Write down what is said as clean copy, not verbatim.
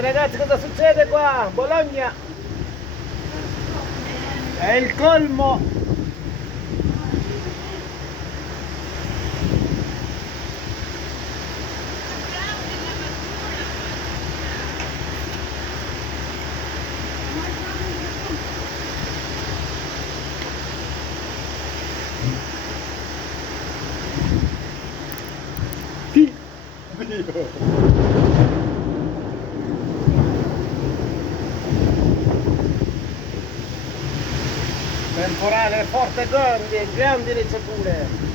Guardate ragazzi cosa succede qua, Bologna! È il colmo! Temporale forte grandi, grandi ricevute.